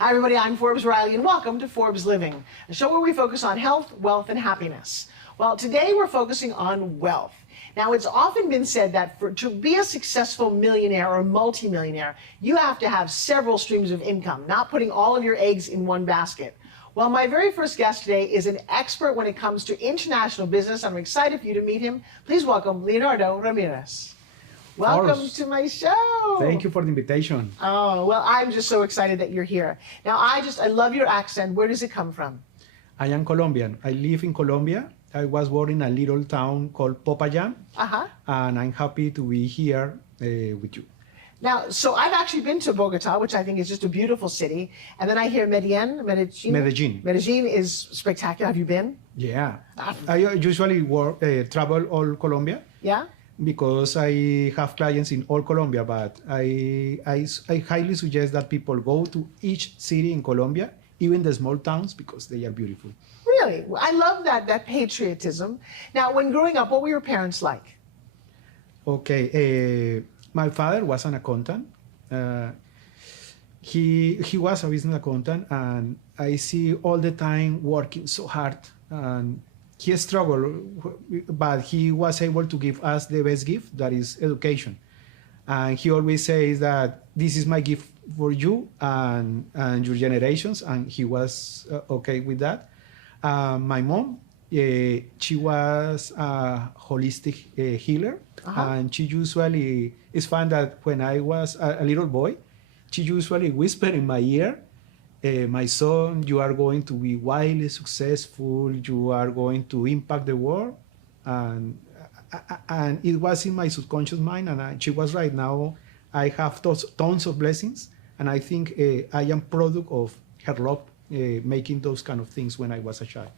Hi, everybody. I'm Forbes Riley, and welcome to Forbes Living, a show where we focus on health, wealth, and happiness. Well, today we're focusing on wealth. Now, it's often been said that to be a successful millionaire or multimillionaire, you have to have several streams of income, not putting all of your eggs in one basket. Well, my very first guest today is an expert when it comes to international business. I'm excited for you to meet him. Please welcome Leonardo Ramirez. Welcome to my show. Thank you for the invitation. Oh, well, I'm just so excited that you're here. Now, I love your accent. Where does it come from? I am Colombian. I live in Colombia. I was born in a little town called Popayán, and I'm happy to be here with you. Now, so I've actually been to Bogota, which I think is just a beautiful city, and then I hear Medellin. Medellin is spectacular. Have you been? Yeah. I usually travel all Colombia. Yeah? Because I have clients in all Colombia, but I highly suggest that people go to each city in Colombia, even the small towns, because they are beautiful. Really? I love that patriotism. Now, when growing up, what were your parents like? Okay, my father was an accountant. He was a business accountant, and I see all the time working so hard, and he struggled, but he was able to give us the best gift, that is education. And he always says that this is my gift for you and your generations, and he was okay with that. My mom, she was a holistic healer, and she usually, it's fun that when I was a little boy, she usually whispered in my ear, my son, you are going to be wildly successful, you are going to impact the world. And it was in my subconscious mind, and she was right. Now I have tons of blessings, and I think I am product of her love, making those kind of things when I was a child.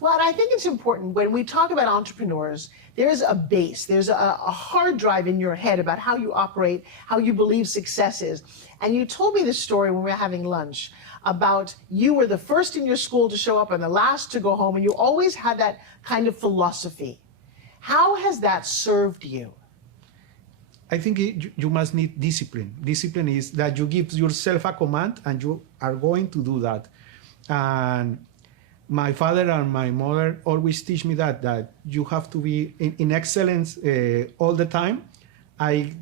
Well, and I think it's important when we talk about entrepreneurs, there's a base, there's a hard drive in your head about how you operate, how you believe success is. And you told me this story when we were having lunch about you were the first in your school to show up and the last to go home, and you always had that kind of philosophy. How has that served you? I think you must need discipline. Discipline is that you give yourself a command and you are going to do that. And my father and my mother always teach me that you have to be in excellence all the time. I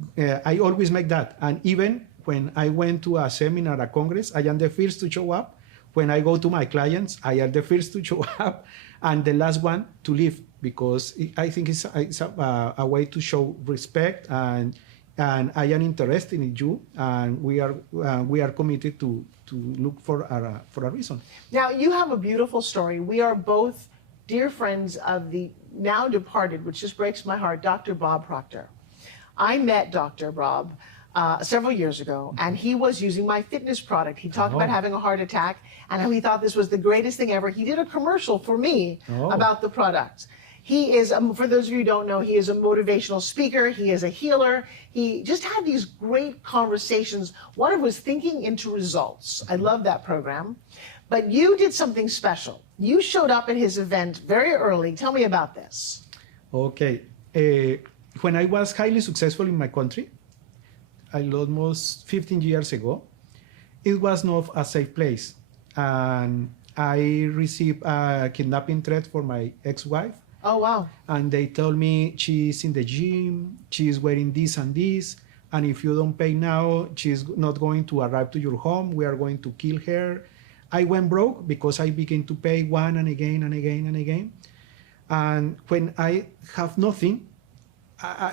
always make that. And even when I went to a seminar, a congress, I am the first to show up. When I go to my clients, I am the first to show up and the last one to leave, because I think it's a way to show respect, and I am interested in you, and we are committed to look for a reason. Now, you have a beautiful story. We are both dear friends of the now departed, which just breaks my heart, Dr. Bob Proctor. I met Dr. Bob several years ago, and he was using my fitness product. He talked about having a heart attack and how he thought this was the greatest thing ever. He did a commercial for me about the product. He is, for those of you who don't know, he is a motivational speaker. He is a healer. He just had these great conversations. One of was thinking into results. I love that program. But you did something special. You showed up at his event very early. Tell me about this. Okay. When I was highly successful in my country, almost 15 years ago, it was not a safe place. And I received a kidnapping threat for my ex-wife. Oh, wow. And they told me she's in the gym, she's wearing this and this, and if you don't pay now, she's not going to arrive to your home, we are going to kill her. I went broke because I began to pay one and again and again and again. And when I have nothing...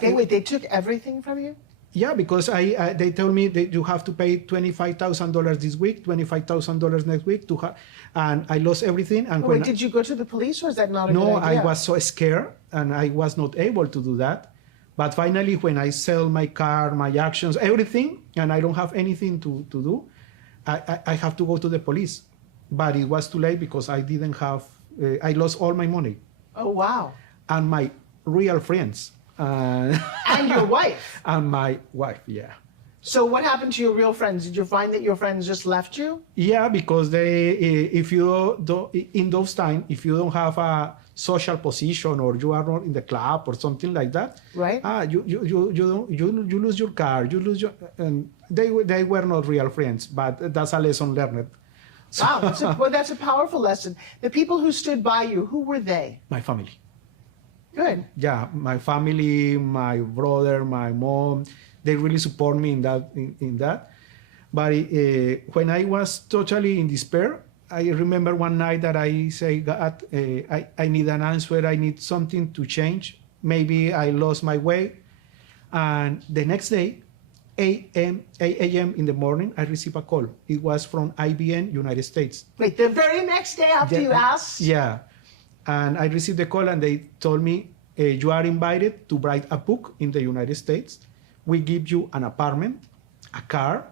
Wait, they took everything from you? Yeah, because they told me that you have to pay $25,000 this week, $25,000 next week, and I lost everything. And wait, did you go to the police, or is that not a good idea? No, I was so scared, and I was not able to do that. But finally, when I sell my car, my actions, everything, and I don't have anything to do, I have to go to the police. But it was too late because I didn't have, I lost all my money. Oh, wow. And my real friends. And your wife. And my wife, yeah. So what happened to your real friends? Did you find that your friends just left you? Yeah, because if you don't, in those times, if you don't have a social position or you are not in the club or something like that, right? You lose your car, you lose your, and they were not real friends, but that's a lesson learned. Wow, that's a powerful lesson. The people who stood by you, who were they? My family. Good. Yeah, my family, my brother, my mom, they really support me in that. In that. But when I was totally in despair, I remember one night that I say, God, I need an answer. I need something to change. Maybe I lost my way. And the next day, 8 a.m. in the morning, I received a call. It was from IBM, United States. Wait, the very next day after you asked? Yeah. And I received the call and they told me, you are invited to write a book in the United States. We give you an apartment, a car,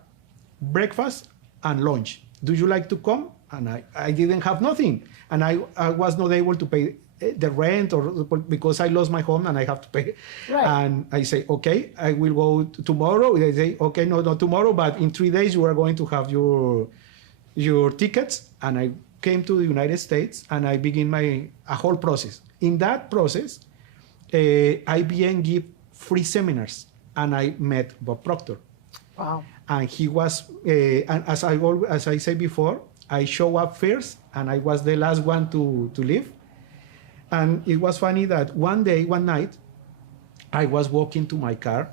breakfast, and lunch. Do you like to come? And I didn't have nothing. And I was not able to pay the rent or because I lost my home and I have to pay. Right. And I say, okay, I will go tomorrow. They say, okay, no, not tomorrow, but in 3 days you are going to have your tickets. And I came to the United States and I begin a whole process. In that process, IBM give free seminars and I met Bob Proctor. Wow. And he was, and as I said before, I show up first and I was the last one to leave. And it was funny that one night, I was walking to my car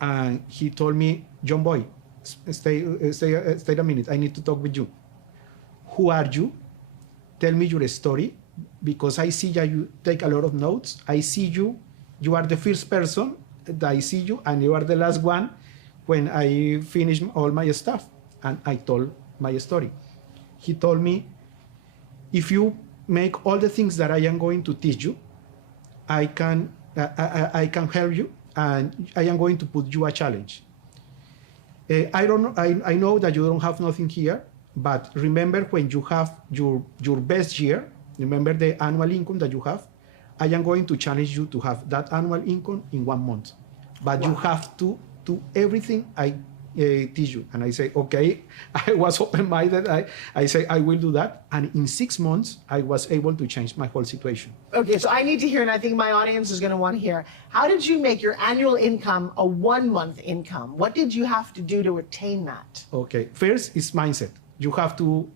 and he told me, John Boy, stay a minute, I need to talk with you. Who are you? Tell me your story, because I see that you take a lot of notes. I see you are the first person that I see you, and you are the last one when I finish all my stuff. And I told my story. He told me, if you make all the things that I am going to teach you, I can help you, and I am going to put you a challenge. I know that you don't have nothing here, but remember when you have your best year, remember the annual income that you have, I am going to challenge you to have that annual income in 1 month. But wow. You have to do everything I teach you. And I say, okay, I was open-minded. I say, I will do that. And in 6 months, I was able to change my whole situation. Okay, so I need to hear, and I think my audience is going to want to hear, how did you make your annual income a 1-month income? What did you have to do to attain that? Okay, first is mindset. You have to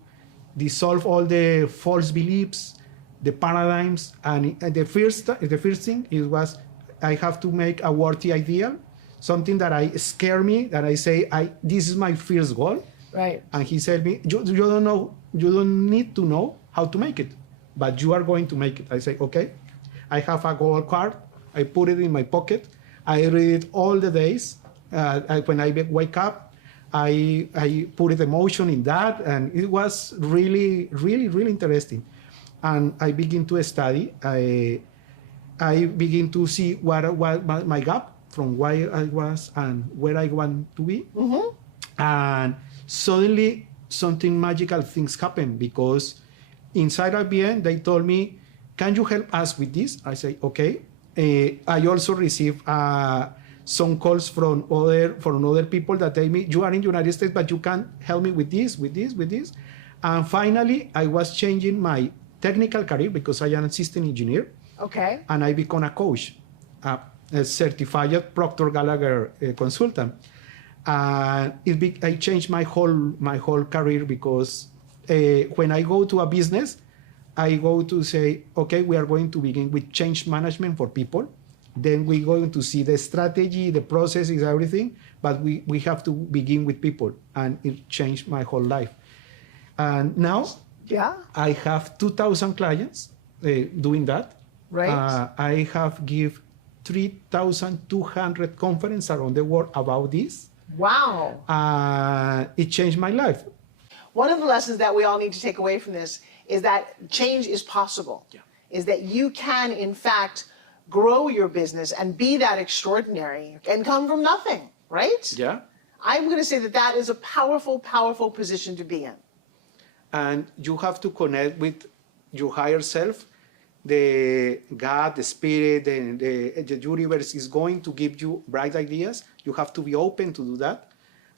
dissolve all the false beliefs, the paradigms, and the first thing was I have to make a worthy ideal, something that scare me, that I say this is my first goal. Right. And he said me, you don't know, you don't need to know how to make it, but you are going to make it. I say, okay. I have a goal card. I put it in my pocket. I read it all the days. When I wake up, I put emotion in that, and it was really, really, really interesting. And I begin to study. I begin to see what my gap from where I was and where I want to be. Mm-hmm. And suddenly, something magical things happen, because inside IBM, they told me, can you help us with this? I say, okay. I also received some calls from other people that tell me, you are in the United States, but you can help me with this. And finally, I was changing my technical career because I am a system engineer. Okay. And I become a coach, a certified Proctor Gallagher consultant. I changed my whole career, because when I go to a business, I go to say, okay, we are going to begin with change management for people. Then we're going to see the strategy, the processes, everything. But we have to begin with people. And it changed my whole life. And now I have 2,000 clients doing that. Right. I have give 3,200 conferences around the world about this. Wow. It changed my life. One of the lessons that we all need to take away from this is that change is possible. Yeah. Is that you can, in fact, grow your business and be that extraordinary and come from nothing, right? Yeah. I'm going to say that is a powerful, powerful position to be in. And you have to connect with your higher self. The God, the spirit, the universe is going to give you bright ideas. You have to be open to do that.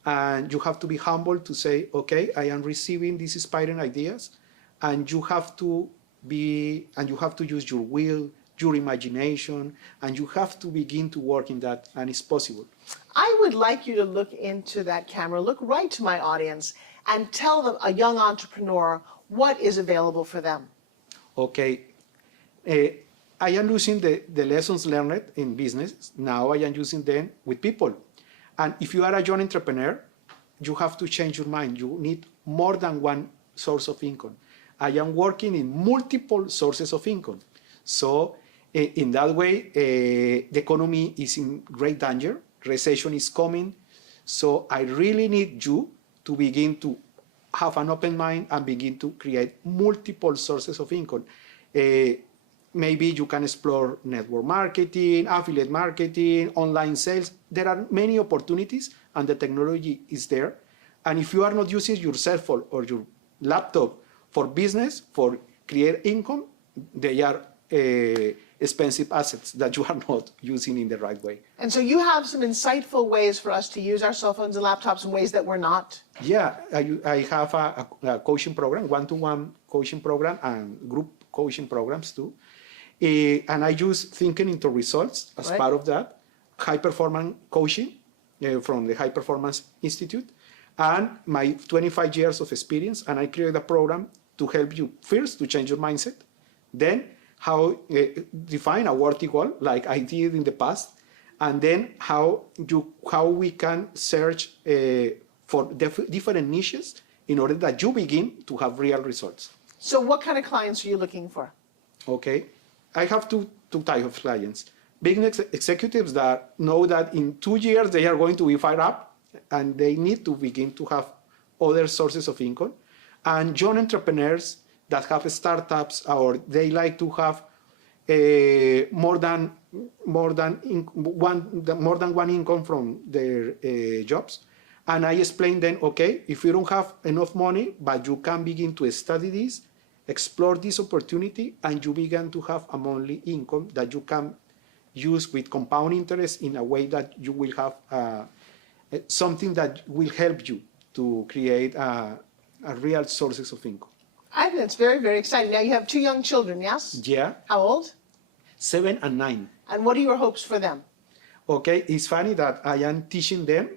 And you have to be humble to say, okay, I am receiving these inspiring ideas. And you have to use your will, your imagination, and you have to begin to work in that, and it's possible. I would like you to look into that camera, look right to my audience, and tell them, a young entrepreneur, what is available for them. Okay. I am using the lessons learned in business. Now I am using them with people. And if you are a young entrepreneur, you have to change your mind. You need more than one source of income. I am working in multiple sources of income. So in that way, the economy is in great danger. Recession is coming. So I really need you to begin to have an open mind and begin to create multiple sources of income. Maybe you can explore network marketing, affiliate marketing, online sales. There are many opportunities and the technology is there. And if you are not using your cell phone or your laptop for business, for create income, they are expensive assets that you are not using in the right way. And so you have some insightful ways for us to use our cell phones and laptops in ways that we're not. Yeah, I have a coaching program, one-to-one coaching program and group coaching programs too. And I use thinking into results as Right. part of that, high performance coaching from the High Performance Institute, and my 25 years of experience. And I created a program to help you first to change your mindset, then how define a worthy goal like I did in the past, and then how we can search for different niches in order that you begin to have real results. So what kind of clients are you looking for? Okay, I have two types of clients. Business executives that know that in 2 years they are going to be fired up and they need to begin to have other sources of income. And young entrepreneurs that have startups or they like to have more than one income from their jobs. And I explain them, okay, if you don't have enough money, but you can begin to study this, explore this opportunity, and you begin to have a monthly income that you can use with compound interest in a way that you will have something that will help you to create a real sources of income. I think that's very, very exciting. Now you have 2 young children, yes? Yeah, How old? 7 and 9. And what are your hopes for them? Okay, it's funny that I am teaching them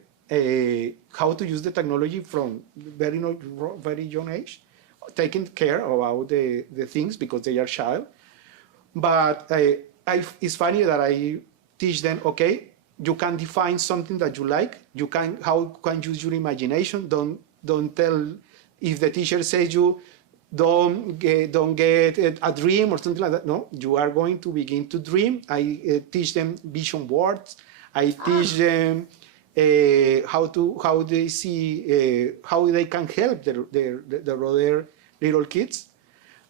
how to use the technology from very young age, taking care about the things because they are child. But it's funny that I teach them, okay, you can define something that you like. How can use your imagination. Don't tell if the teacher says you don't get a dream or something like that. No, you are going to begin to dream. I teach them vision boards. I teach them how they see how they can help their other little kids.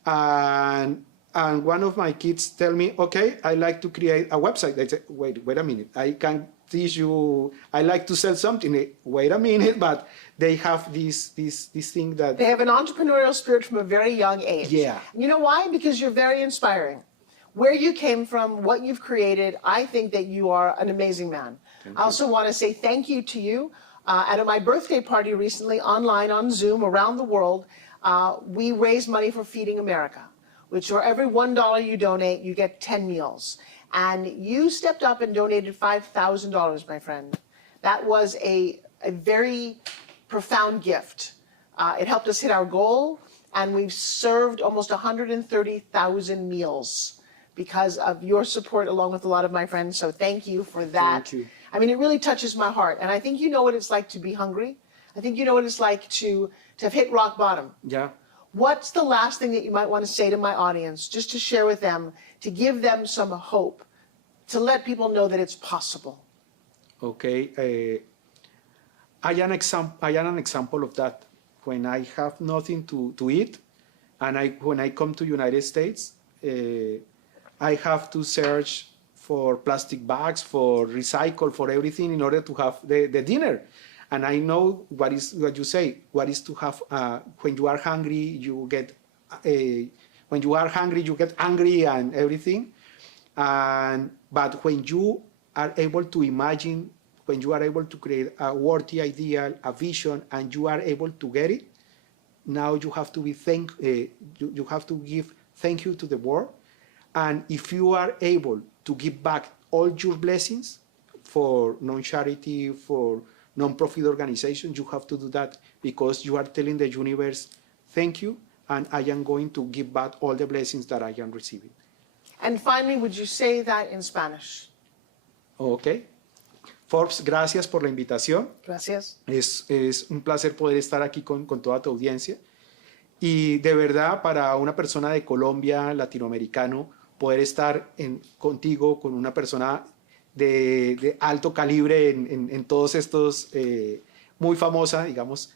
And one of my kids tell me, okay, I like to create a website. They say, wait a minute, I can teach you, I like to sell something. Wait a minute, but they have this thing that... They have an entrepreneurial spirit from a very young age. Yeah. You know why? Because you're very inspiring. Where you came from, what you've created, I think that you are an amazing man. I also want to say thank you to you. At my birthday party recently, online on Zoom around the world, we raised money for Feeding America, which for every $1 you donate, you get 10 meals. And you stepped up and donated $5,000, my friend. That was a very profound gift. It helped us hit our goal, and we've served almost 130,000 meals because of your support along with a lot of my friends. So thank you for that. Thank you. I mean, it really touches my heart. And I think you know what it's like to be hungry. I think you know what it's like to have hit rock bottom. Yeah. What's the last thing that you might want to say to my audience, just to share with them, to give them some hope, to let people know that it's possible? Okay. I am an example of that. When I have nothing to eat, and when I come to United States, I have to search for plastic bags, for recycle, for everything in order to have the dinner. And I know what you say. What is to have when you are hungry, you get angry and everything. But when you are able to imagine, when you are able to create a worthy ideal, a vision, and you are able to get it, now you have to you have to give thank you to the world. And if you are able to give back all your blessings for non-charity, for non-profit organization, you have to do that because you are telling the universe, thank you, and I am going to give back all the blessings that I am receiving. And finally, would you say that in Spanish? Ok. Forbes, gracias por la invitación. Gracias. Es un placer poder estar aquí con toda tu audiencia. Y de verdad, para una persona de Colombia, latinoamericano, poder estar contigo, con una persona de alto calibre en todos estos, muy famosa, digamos,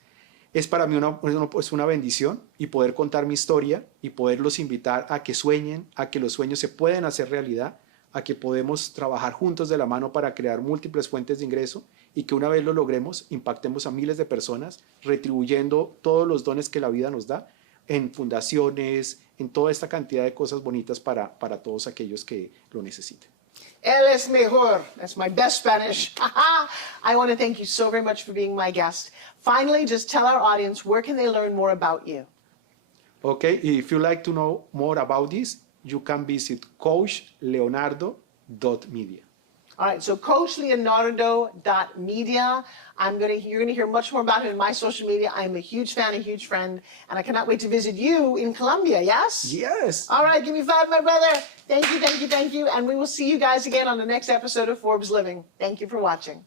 es para mí una bendición, y poder contar mi historia y poderlos invitar a que sueñen, a que los sueños se pueden hacer realidad, a que podemos trabajar juntos de la mano para crear múltiples fuentes de ingreso y que una vez lo logremos, impactemos a miles de personas, retribuyendo todos los dones que la vida nos da en fundaciones, en toda esta cantidad de cosas bonitas para todos aquellos que lo necesiten. Él es mejor. That's my best Spanish. I want to thank you so very much for being my guest. Finally, just tell our audience, where can they learn more about you? Okay, if you like to know more about this, you can visit coachleonardo.media. All right, so coachleonardo.media. You're gonna hear much more about him in my social media. I'm a huge fan, a huge friend, and I cannot wait to visit you in Colombia, yes? Yes. All right, give me 5, my brother. Thank you, thank you, thank you. And we will see you guys again on the next episode of Forbes Living. Thank you for watching.